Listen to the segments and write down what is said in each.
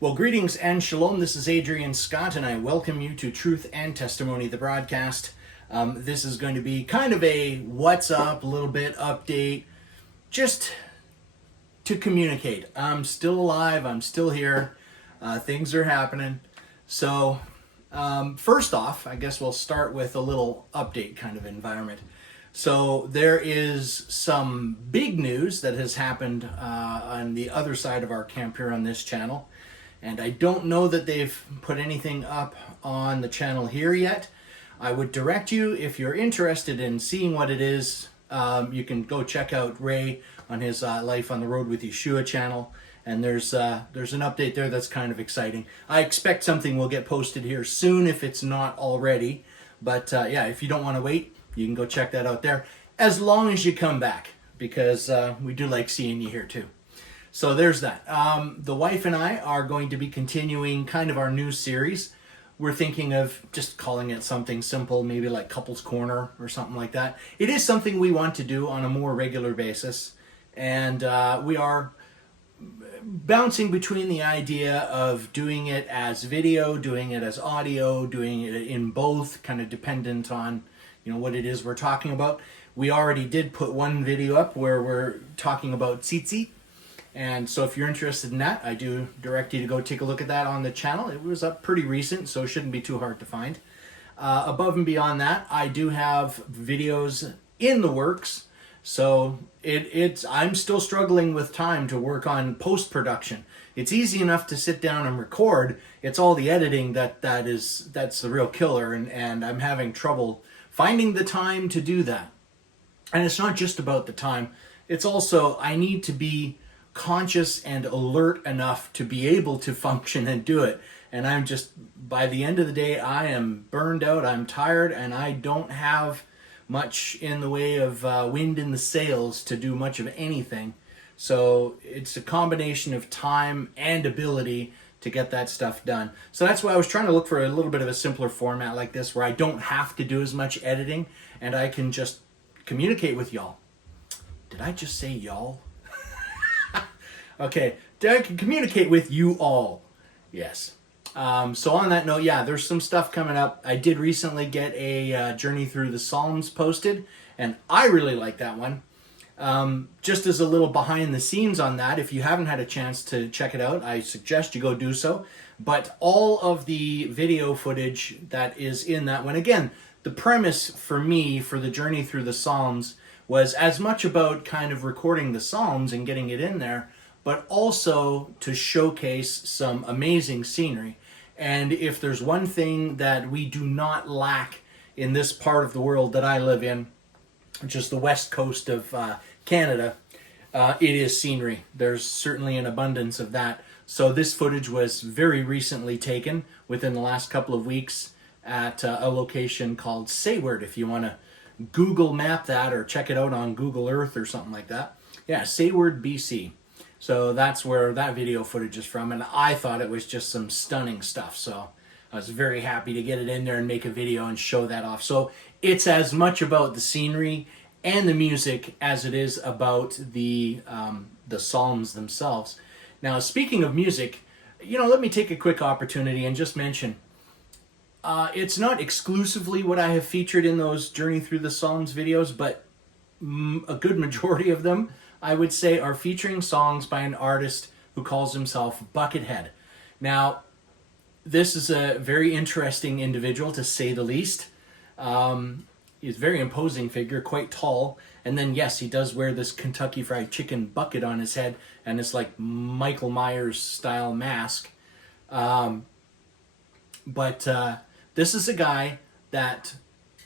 Well, greetings and shalom. This is Adrian Scott, and I welcome you to Truth and Testimony, the broadcast. This is going to be kind of a what's up, a little bit update, just to communicate. I'm still alive. I'm still here. Things are happening. So, first off, I guess we'll start with a little update kind of environment. So there is some big news that has happened on the other side of our camp here on this channel. And I don't know that they've put anything up on the channel here yet. I would direct you, if you're interested in seeing what it is, you can go check out Ray on his Life on the Road with Yeshua channel. And there's an update there that's kind of exciting. I expect something will get posted here soon if it's not already. But yeah, if you don't want to wait, you can go check that out there. As long as you come back, because we do like seeing you here too. So there's that. The wife and I are going to be continuing kind of our new series. We're thinking of just calling it something simple, maybe like Couples Corner or something like that. It is something we want to do on a more regular basis. And we are bouncing between the idea of doing it as video, doing it as audio, doing it in both, kind of dependent on, you know, what it is we're talking about. We already did put one video up where we're talking about tzitzit. And so if you're interested in that, I do direct you to go take a look at that on the channel. It was up pretty recent, so it shouldn't be too hard to find. Above and beyond that, I do have videos in the works. So I'm still struggling with time to work on post-production. It's easy enough to sit down and record. It's all the editing that's the real killer, and I'm having trouble finding the time to do that. And it's not just about the time. It's also, I need to be conscious and alert enough to be able to function and do it. And I'm just, by the end of the day, I am burned out, I'm tired, and I don't have much in the way of wind in the sails to do much of anything. So it's a combination of time and ability to get that stuff done. So that's why I was trying to look for a little bit of a simpler format like this, where I don't have to do as much editing and I can just communicate with y'all. Did I just say y'all? Okay, I can communicate with you all. Yes. So on that note, yeah, there's some stuff coming up. I did recently get a Journey Through the Psalms posted, and I really like that one. Just as a little behind the scenes on that, if you haven't had a chance to check it out, I suggest you go do so. But all of the video footage that is in that one, again, the premise for me for the Journey Through the Psalms was as much about kind of recording the Psalms and getting it in there, but also to showcase some amazing scenery. And if there's one thing that we do not lack in this part of the world that I live in, which is the west coast of Canada, it is scenery. There's certainly an abundance of that. So this footage was very recently taken within the last couple of weeks at a location called Sayward, if you want to Google map that or check it out on Google Earth or something like that. Yeah, Sayward, BC. So that's where that video footage is from, and I thought it was just some stunning stuff. So I was very happy to get it in there and make a video and show that off. So it's as much about the scenery and the music as it is about the psalms themselves. Now, speaking of music, you know, let me take a quick opportunity and just mention, it's not exclusively what I have featured in those Journey Through the Psalms videos, but a good majority of them, I would say, are featuring songs by an artist who calls himself Buckethead. Now, this is a very interesting individual, to say the least. He's a very imposing figure, quite tall. And then, yes, he does wear this Kentucky Fried Chicken bucket on his head and this, like, Michael Myers-style mask. But this is a guy that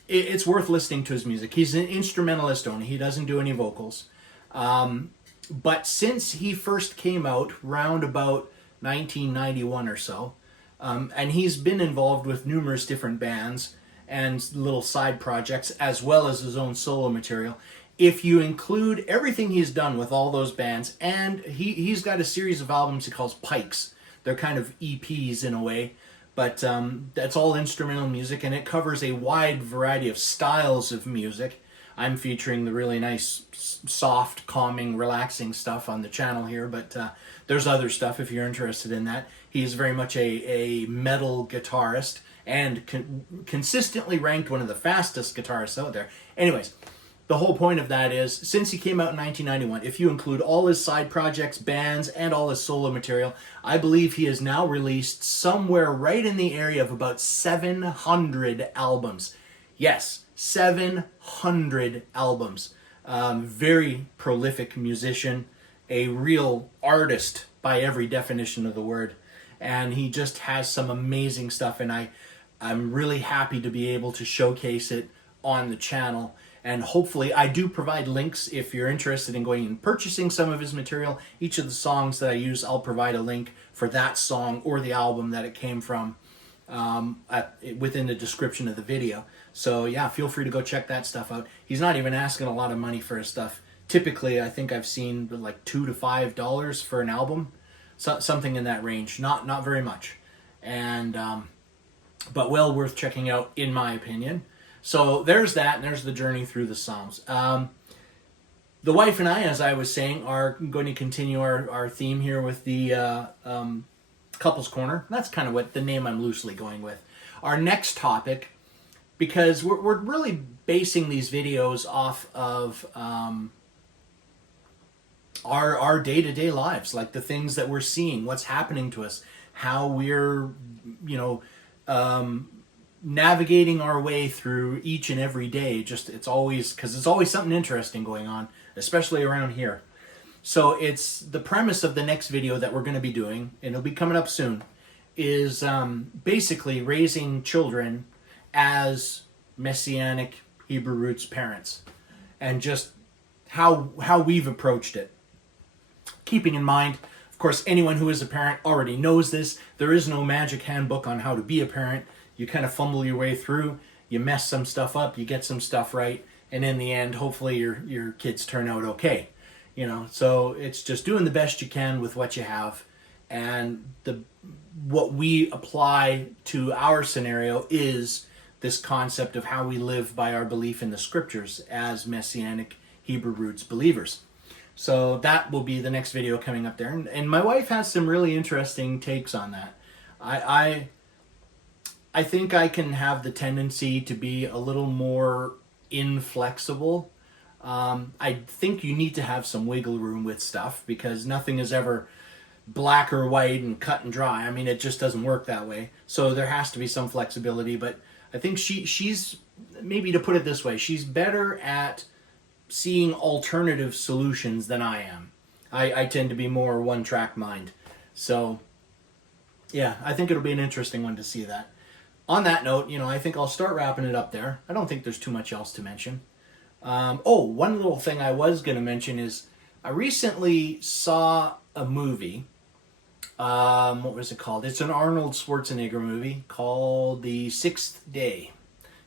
it's worth listening to his music. He's an instrumentalist only. He doesn't do any vocals. But since he first came out, round about 1991 or so, and he's been involved with numerous different bands and little side projects, as well as his own solo material. If you include everything he's done with all those bands, and he's got a series of albums he calls Pikes. They're kind of EPs in a way, but that's all instrumental music, and it covers a wide variety of styles of music. I'm featuring the really nice, soft, calming, relaxing stuff on the channel here, but There's other stuff if you're interested in that. He's very much a metal guitarist and consistently ranked one of the fastest guitarists out there. Anyways, the whole point of that is, since he came out in 1991, if you include all his side projects, bands, and all his solo material, I believe he has now released somewhere right in the area of about 700 albums. Yes, 700 albums. Very prolific musician, a real artist by every definition of the word. And he just has some amazing stuff, and I'm really happy to be able to showcase it on the channel. And hopefully I do provide links if you're interested in going and purchasing some of his material. Each of the songs that I use, I'll provide a link for that song or the album that it came from within the description of the video. So yeah, feel free to go check that stuff out. He's not even asking a lot of money for his stuff. Typically, I think I've seen like $2 to $5 for an album, something in that range. Not very much, and but well worth checking out in my opinion. So there's that, and there's the journey through the Psalms. The wife and I, as I was saying, are going to continue our theme here with the Couples Corner. That's kind of what the name I'm loosely going with. Our next topic, because we're really basing these videos off of our day-to-day lives, like the things that we're seeing, what's happening to us, how we're, navigating our way through each and every day. It's always something interesting going on, especially around here. So it's the premise of the next video that we're going to be doing, and it'll be coming up soon, is basically raising children as Messianic Hebrew roots parents, and just how we've approached it. Keeping in mind, of course, anyone who is a parent already knows this. There is no magic handbook on how to be a parent. You kind of fumble your way through, you mess some stuff up, you get some stuff right, and in the end, hopefully your kids turn out okay. So it's just doing the best you can with what you have, and what we apply to our scenario is this concept of how we live by our belief in the scriptures as Messianic Hebrew roots believers. So that will be the next video coming up there, and my wife has some really interesting takes on that. I think I can have the tendency to be a little more inflexible. I think you need to have some wiggle room with stuff, because nothing is ever black or white and cut and dry. I mean, it just doesn't work that way. So there has to be some flexibility, but I think she's, maybe to put it this way, she's better at seeing alternative solutions than I am. I tend to be more one-track mind. So yeah, I think it'll be an interesting one to see that. On that note, I think I'll start wrapping it up there. I don't think there's too much else to mention. One little thing I was going to mention is I recently saw a movie. What was it called? It's an Arnold Schwarzenegger movie called The Sixth Day.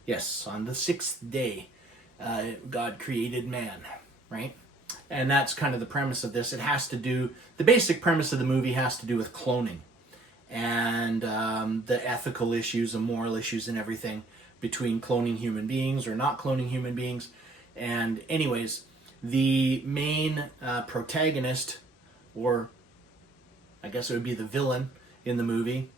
Yes, on the sixth day, God created man, right? And that's kind of the premise of this. The basic premise of the movie has to do with cloning, and the ethical issues and moral issues and everything between cloning human beings or not cloning human beings. And anyways, the main protagonist, or I guess it would be the villain in the movie,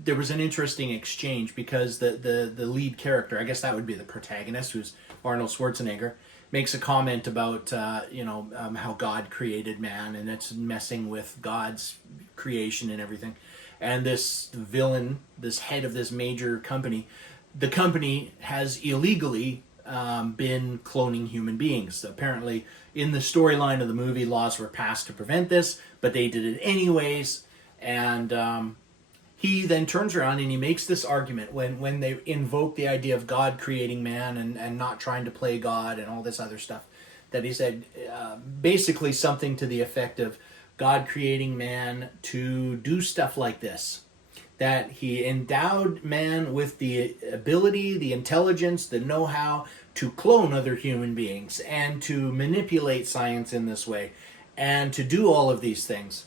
there was an interesting exchange, because the lead character, I guess that would be the protagonist, who's Arnold Schwarzenegger, makes a comment about how God created man, and it's messing with God's creation and everything. And this villain, this head of this major company, the company has illegally been cloning human beings. Apparently, in the storyline of the movie, laws were passed to prevent this, but they did it anyways. And he then turns around and he makes this argument when they invoke the idea of God creating man and not trying to play God and all this other stuff, that he said basically something to the effect of God creating man to do stuff like this. That he endowed man with the ability, the intelligence, the know-how to clone other human beings and to manipulate science in this way and to do all of these things.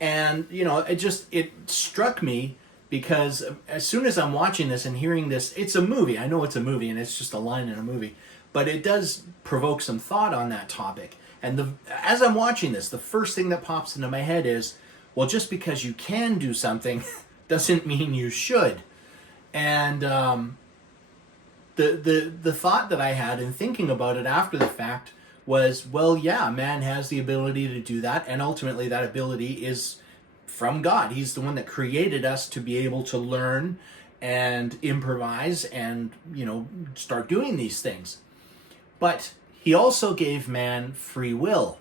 And, it struck me, because as soon as I'm watching this and hearing this, it's a movie. I know it's a movie and it's just a line in a movie, but it does provoke some thought on that topic. And as I'm watching this, the first thing that pops into my head is, well, just because you can do something doesn't mean you should. And the thought that I had in thinking about it after the fact was, well, yeah, man has the ability to do that, and ultimately that ability is from God. He's the one that created us to be able to learn and improvise and, start doing these things. But he also gave man free will.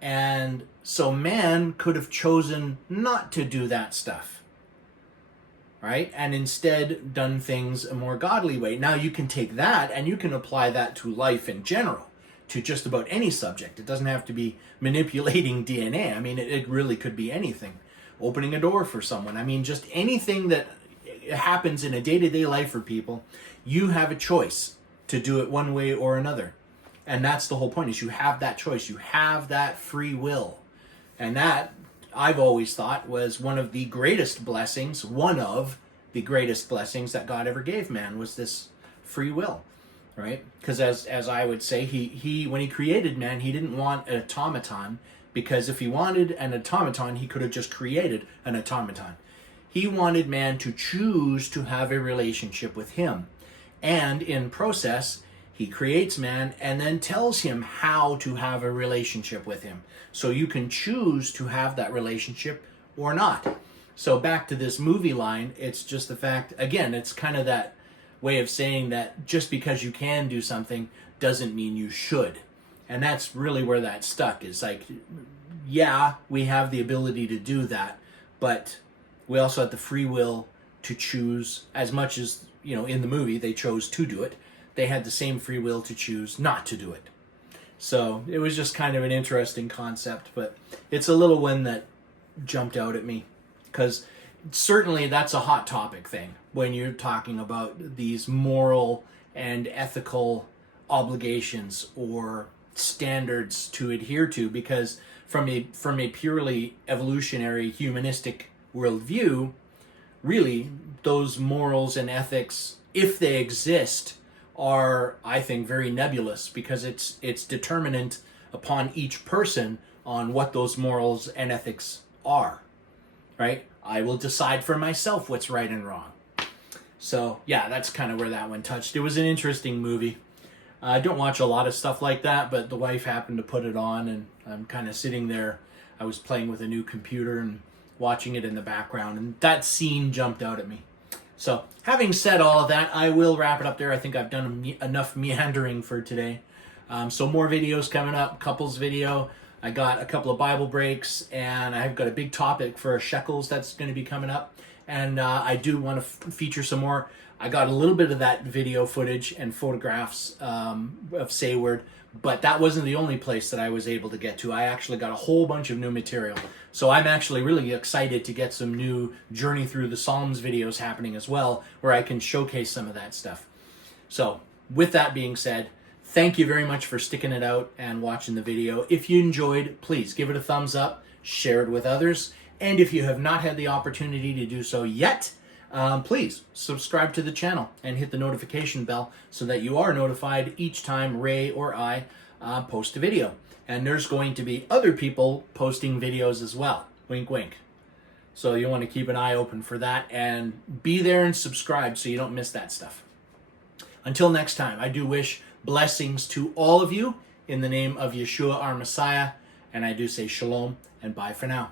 And so man could have chosen not to do that stuff, right? And instead done things a more godly way. Now you can take that and you can apply that to life in general, to just about any subject. It doesn't have to be manipulating DNA. I mean, it really could be anything. Opening a door for someone. I mean, just anything that happens in a day-to-day life for people, you have a choice to do it one way or another. And that's the whole point, is you have that choice. You have that free will. And that, I've always thought, was one of the greatest blessings that God ever gave man, was this free will, right? Because as I would say, he when he created man, he didn't want an automaton, because if he wanted an automaton, he could have just created an automaton. He wanted man to choose to have a relationship with him. And in process, he creates man and then tells him how to have a relationship with him. So you can choose to have that relationship or not. So back to this movie line, it's just the fact, again, it's kind of that way of saying that just because you can do something doesn't mean you should. And that's really where that stuck, is like, yeah, we have the ability to do that, but we also have the free will to choose. As much as, in the movie, they chose to do it, they had the same free will to choose not to do it. So it was just kind of an interesting concept, but it's a little one that jumped out at me, because certainly that's a hot topic thing when you're talking about these moral and ethical obligations or standards to adhere to, because from a purely evolutionary humanistic worldview, really those morals and ethics, if they exist, are, I think, very nebulous, because it's determinant upon each person on what those morals and ethics are, right? I will decide for myself what's right and wrong. So yeah, that's kind of where that one touched. It was an interesting movie. I don't watch a lot of stuff like that, but the wife happened to put it on, and I'm kind of sitting there. I was playing with a new computer and watching it in the background, and that scene jumped out at me. So, having said all of that, I will wrap it up there. I think I've done enough meandering for today. So more videos coming up, couples video. I got a couple of Bible breaks, and I've got a big topic for shekels that's going to be coming up. And I do want to feature some more. I got a little bit of that video footage and photographs of Sayward, but that wasn't the only place that I was able to get to. I actually got a whole bunch of new material. So I'm actually really excited to get some new Journey Through the Psalms videos happening as well, where I can showcase some of that stuff. So with that being said, thank you very much for sticking it out and watching the video. If you enjoyed, please give it a thumbs up, share it with others, and if you have not had the opportunity to do so yet, please subscribe to the channel and hit the notification bell so that you are notified each time Ray or I post a video. And there's going to be other people posting videos as well. Wink, wink. So you want to keep an eye open for that, and be there and subscribe so you don't miss that stuff. Until next time, I do wish blessings to all of you in the name of Yeshua, our Messiah, and I do say shalom and bye for now.